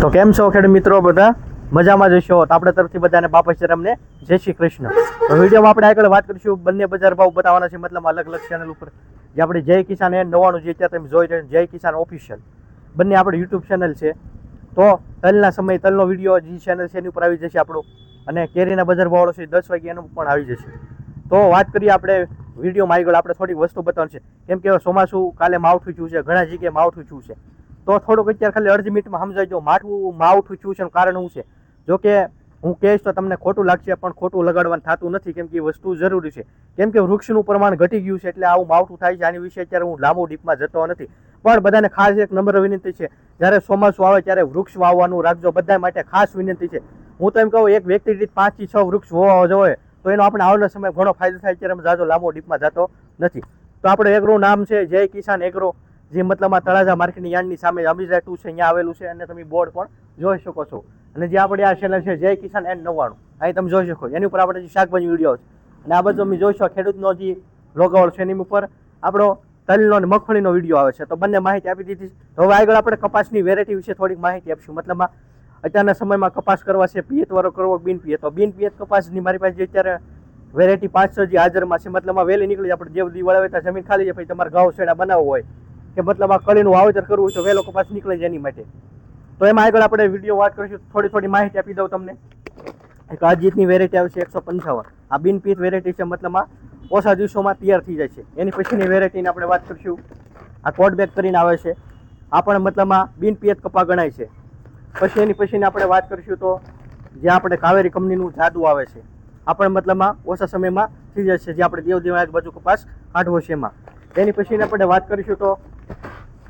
તો કેમ છો ખેડૂત મિત્રો? બધા મજામાં જ હશો. તો આપણે તરફથી બધાને બાપા સીતારામને જય શ્રી કૃષ્ણ. તો વિડીયોમાં આપણે આગળ વાત કરીશું બંને બજાર ભાવ બતાવવાના છે, મતલબ અલગ અલગ ચેનલ ઉપર જે આપણે જય કિસાન એ 99 જે અત્યારે તમે જોઈ રહ્યા જય કિસાન ઓફિશિયલ બંને આપણે યુટ્યુબ ચેનલ છે. તો તલના સમય તલનો વિડીયો જે ચેનલ છે એની ઉપર આવી જશે આપણું, અને કેરીના બજાર ભાવ છે 10 વાગે એનું પણ આવી જશે. તો વાત કરીએ આપણે વિડીયોમાં આગળ આપણે થોડીક વસ્તુ બતાવવાની છે, કેમ કે ચોમાસું કાલે માવઠું થયું છે, ઘણા જગ્યાએ માવઠું થયું છે. તો થોડુંક અત્યારે ખાલી અડધી મિનિટમાં સમજાઈ જો માવઠું થયું છે એનું કારણ શું છે. જો કે હું કહીશ તો તમને ખોટું લાગશે, પણ ખોટું લગાડવાનું થતું નથી, કેમ કે એ વસ્તુ જરૂરી છે. કેમ કે વૃક્ષનું પ્રમાણ ઘટી ગયું છે એટલે આવું માવઠું થાય છે. આની વિશે અત્યારે હું લાંબુ ડીપમાં જતો નથી, પણ બધાને ખાસ એક નમ્ર વિનંતી છે, જ્યારે ચોમાસું આવે ત્યારે વૃક્ષ વાવવાનું રાખજો, બધા માટે ખાસ વિનંતી છે. હું તો એમ કહું એક વ્યક્તિ દીઠ 5 થી 6 વૃક્ષ વાવવા જોઈએ તો એનો આપણે આવનાર સમય ઘણો ફાયદો થાય. અત્યારે જાજો લાંબો ડીપમાં જતો નથી. તો આપણે એગ્રો નામ છે જય કિસાન એગ્રો, જે મતલબમાં તળાજા માર્કેટની યાર્ડની સામે અમીરા 2 છે અહીંયા આવેલું છે, અને તમે બોર્ડ પણ જોઈ શકો છો. અને જે આપણે આ ચેનલ છે જય કિસાન N99 અહીં તમે જોઈ શકો, એની ઉપર આપણે જે શાકભાજી વિડીયો છે, અને આ બાજુ અમે જોઈશું ખેડૂતનો જે લોગો છે એની ઉપર આપણો તલનો અને મગફળીનો વિડીયો આવે છે. તો બંને માહિતી આપી દીધી. હવે આગળ આપણે કપાસની વેરાયટી વિશે થોડીક માહિતી આપશું. મતલબમાં અત્યારના સમયમાં કપાસ કરવા છે, પિયત વાળો કરવો બિન પિયત, તો બિન પિયત કપાસની મારી પાસે જે અત્યારે વેરાયટી 500 જે હાજરમાં છે, મતલબમાં વહેલી નીકળી આપણે જે દિવાળી આવે ત્યાં જમીન ખાલી છે, પછી તમારે ઘઉં શેડા બનાવવો હોય કે મતલબ આ કળીનું વાવેતર કરવું હોય તો વહેલો કપાસ નીકળે છે એની માટે. તો એમાં આગળ આપણે વિડીયો વાત કરીશું, થોડી માહિતી આપી દઉં તમને. એક અજીતની વેરાયટી આવે છે 155, આ બિન પિયત વેરાયટી છે, મતલબમાં ઓછા દિવસોમાં તૈયાર થઈ જાય છે. એની પછીની વેરાયટીની આપણે વાત કરીશું, આ કોટ બેક કરીને આવે છે, આ પણ મતલબમાં બિન પિયત કપા ગણાય છે. પછી એની પછીની આપણે વાત કરીશું તો જે આપણે કાવેરી કંપનીનું જાદુ આવે છે, આ પણ મતલબમાં ઓછા સમયમાં થઈ જાય છે, જે આપણે દેવ આજુબાજુ કપાસ કાઢવો છે એમાં. એની પછીની આપણે વાત કરીશું તો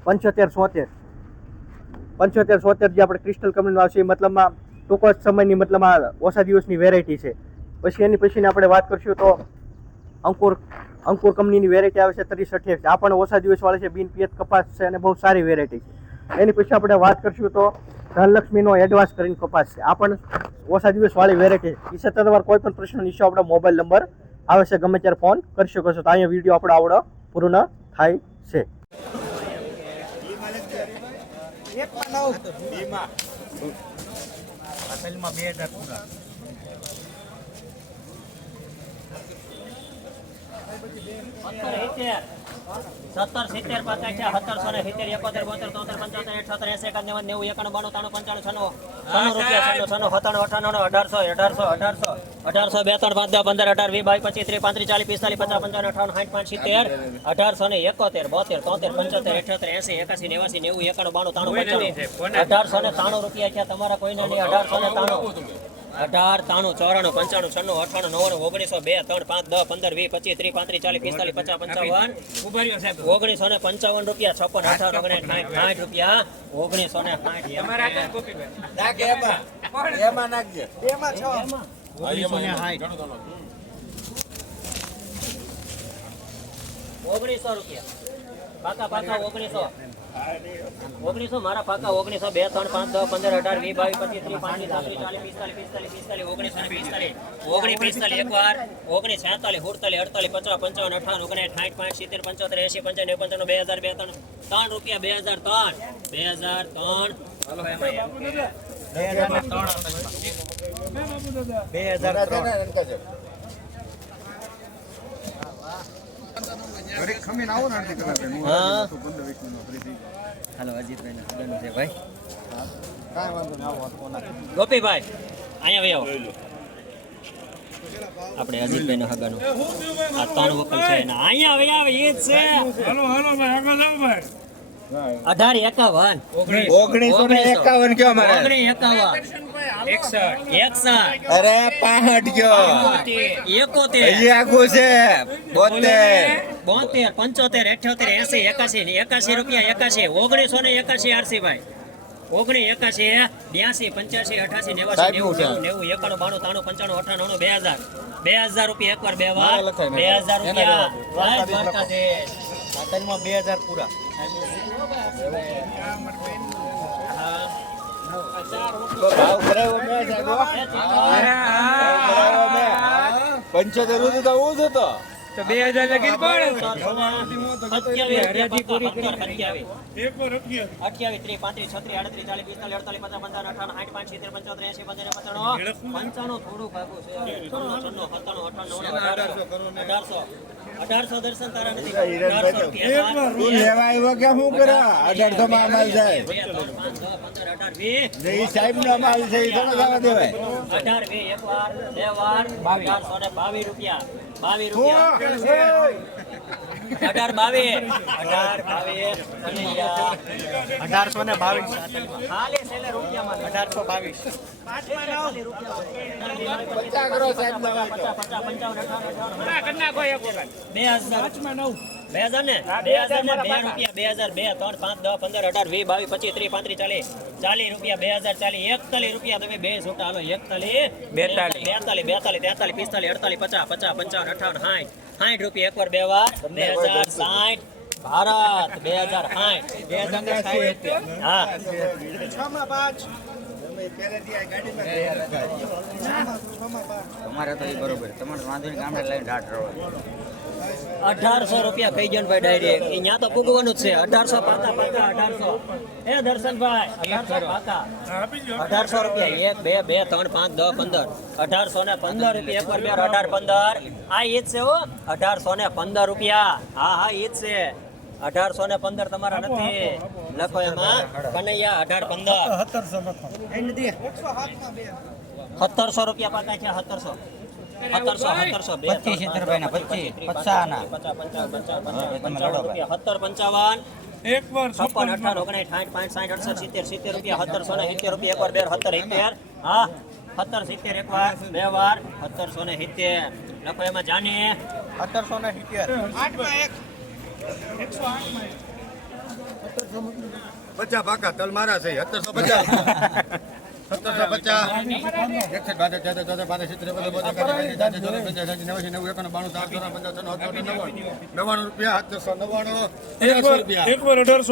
75 જે આપણે ક્રિસ્ટલ કંપનીનું આવશે, મતલબમાં ટૂંક જ સમયની મતલબમાં ઓછા દિવસની વેરાયટી છે. પછી એની પછીની આપણે વાત કરીશું તો અંકુર કંપનીની વેરાયટી આવે છે 3028, આ પણ ઓછા દિવસવાળી છે, બિન પિયત કપાસ છે અને બહુ સારી વેરાયટી છે. એની પછી આપણે વાત કરીશું તો ધનલક્ષ્મીનો એડવાન્સ કરીને કપાસ છે, આ પણ ઓછા દિવસવાળી વેરાયટી છે. એ છતાં તમારે કોઈ પણ પ્રશ્ન નીચે આપણો મોબાઈલ નંબર આવે છે, ગમે ત્યારે ફોન કરી શકો છો. તો અહીંયા વિડીયો આપણો આવડો પૂર્ણ થાય છે. સત્તર 70 50 1770 71 72 73 74 75 80 91 91 92 93 95 96 96 1800 18 15 18 20 25 30 35 40 45 50 55 58 60 1871 72 73 75 78 80 81 90 91 92 93 1893 રૂપિયા થયા તમારા કોઈના નહીં. 1893 18 93 94 95 96 98 99 1900 2 3 5 10 15 20 25 30 35 40 50 55 1955 રૂપિયા 56 18 59 60 રૂપિયા 1960 એમાં નાખજે. એમાં 1900 રૂપિયા પાકા 1900 મારા પાકા 1900 2 3 5 10 15 18 20 22 25 30 35 40 45 45 એકવાર 19 47 48 50 55 58 59 60 65 70 75 80 55 90 95 2000 3 રૂપિયા 2003 ગોપીભાઈ અહીંયા આવો. આપણે અજીતભાઈ નો હગાનું આ 3 વકલ છે ને અહીંયા આવે એ જ છે. 1851 કયો મારે? 1951 અરે 65 કયો? 71 હજી આખું છે 72 75 78 80 81 રૂપિયા 81 1981 આરસી ભાઈ 1981 82 85 88 89 90 91 92 93 95 98 2000 રૂપિયા એકવાર બે વાર 2000 રૂપિયા માં 2000 પૂરા. ભાવ કરાવ્યો મેં સાહેબ. 75 તો હું જ હતો. તો 2000 લગીન કોણ 27 પૂરી કરી 28 30 35 36 38 40 45 48 50 55 60 65 75 80 85 થોડું ભાગું છે 1800 દર્શન તારા નથી 1800 રૂપિયા તું લેવા આવ્યો કે શું કરે 1800 માં માલ જાય 2 3 5 10 15 18 20 જે ઈ સાહેબ નો માલ છે એ તો ન જવા દેવાય 18 2 એક વાર બે વાર 1822 રૂપિયા 22 રૂપિયા 1822 ખાલી છેલ્લે રૂપિયામાં 1822 પચાસ કરો સાહેબ નો 40 રૂપિયા 41 રૂપિયા તમે બે છૂટા હાલો 41 42 43 45 50 55 58 60 રૂપિયા એકવાર બે વાર 2060 ભારત 2060 હા તમારે તો એ બરોબર તમારે વાંધો નહીં ગામડે લઈને ઢાટ રહો 1800 રૂપિયા કહી ગયો ને ભાઈ ડાયરેક્ટ અહીંયા તો પૂગવાનું જ છે 1800 પાકા 1800 એ દર્શનભાઈ 1800 પાકા 1800 રૂપિયા 1 2 2 3 5 10 15 1815 રૂપિયા એકવાર બે 1815 આ ઈ જ છે હો 1815 રૂપિયા હા ઈ જ છે 1815 તમારા નથી લખો એમાં કનૈયા 1700 રૂપિયા પાકા છે 1700 બે 1755 રૂપિયા 1770 રૂપિયા એકવાર બે 1770 હા 1770 એકવાર બે વાર 1770 લખો એમાં જાને 50 પાકા તલ મારા છે 1750 રૂપિયા 1800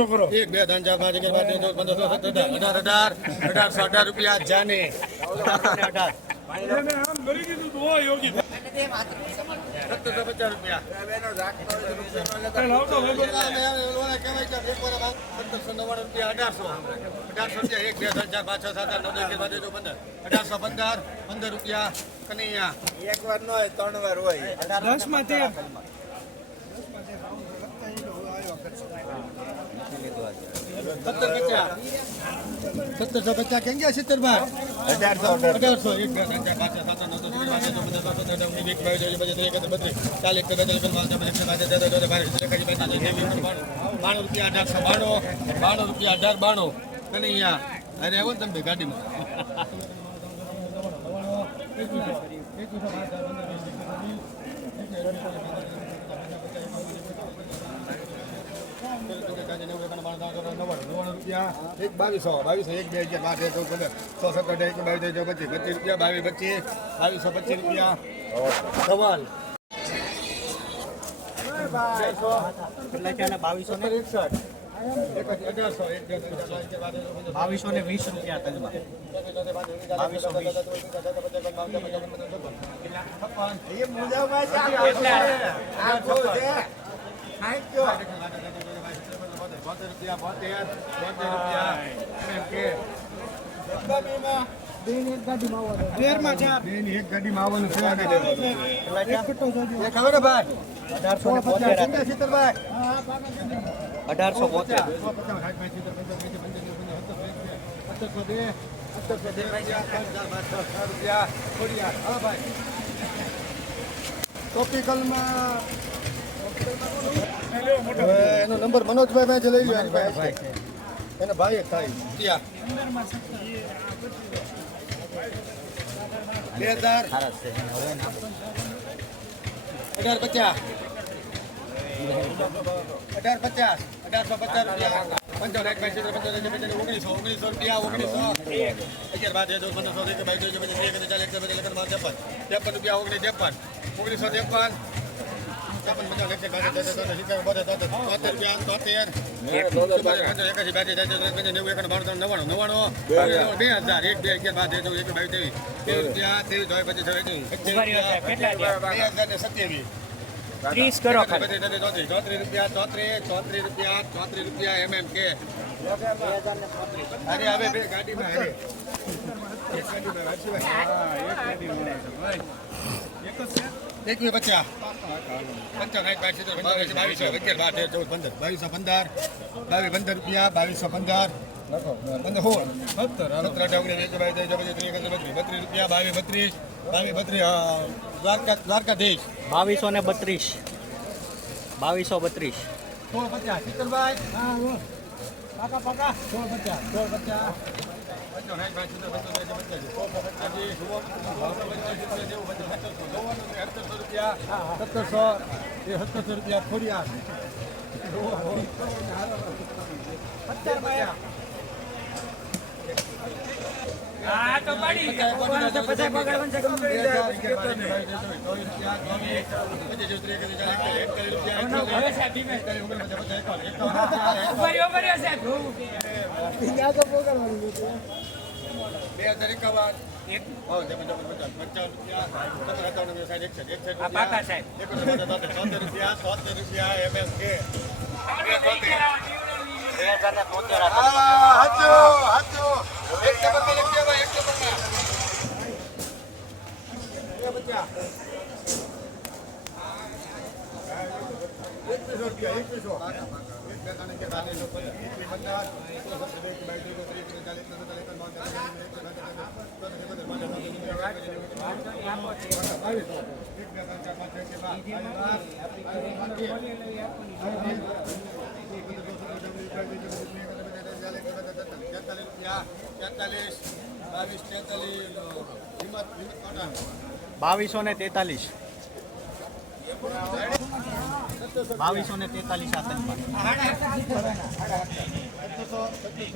કરો 1 2 3 4 5 18 રૂપિયા જાને આમ કરી દીધું તો યોગી 1750 રૂપિયા લાવતો હોય રૂપિયા કનૈયા એક વાર નો હોય 3 વાર હોય 10 માં તે 1750 કેમ ગયા 70 બાર 1892 રૂપિયા કનૈયા અરે આવો તમે ગાડીમાં રૂપિયા 2200 1 2 5 6 7 8 22 રૂપિયા 2225 રૂપિયા સવાલ કેટલા છે 2200 ને 20 રૂપિયા તલમાં એક ગાડીમાં આવવાનું છે ખબર ભાઈ 1875 એનો નંબર મનોજભાઈ પાસે લઈ લો એના ભાઈ જ થાય ત્યાં 2027 30 કરો ખાલી. 34 રૂપિયા 34 રૂપિયા MMK. અરે હવે બે ગાડીમાં અરે એક ગાડીમાં હર્ષભાઈ. એક ને 50 22 રૂપિયા 2215 દ્વારકાધીશ 2232 2232 1650 શીતલભાઈ પાકા 1650 રૂપિયા ખોડિયાર આ તો પાડી પચાસ પકડવાનું છે હવે સાહેબ ધીમે ઉપર સાહેબ 2051 આ પાકા સાહેબ 70 રૂપિયા MMK. બાવીસો ને 43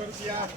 રૂપિયા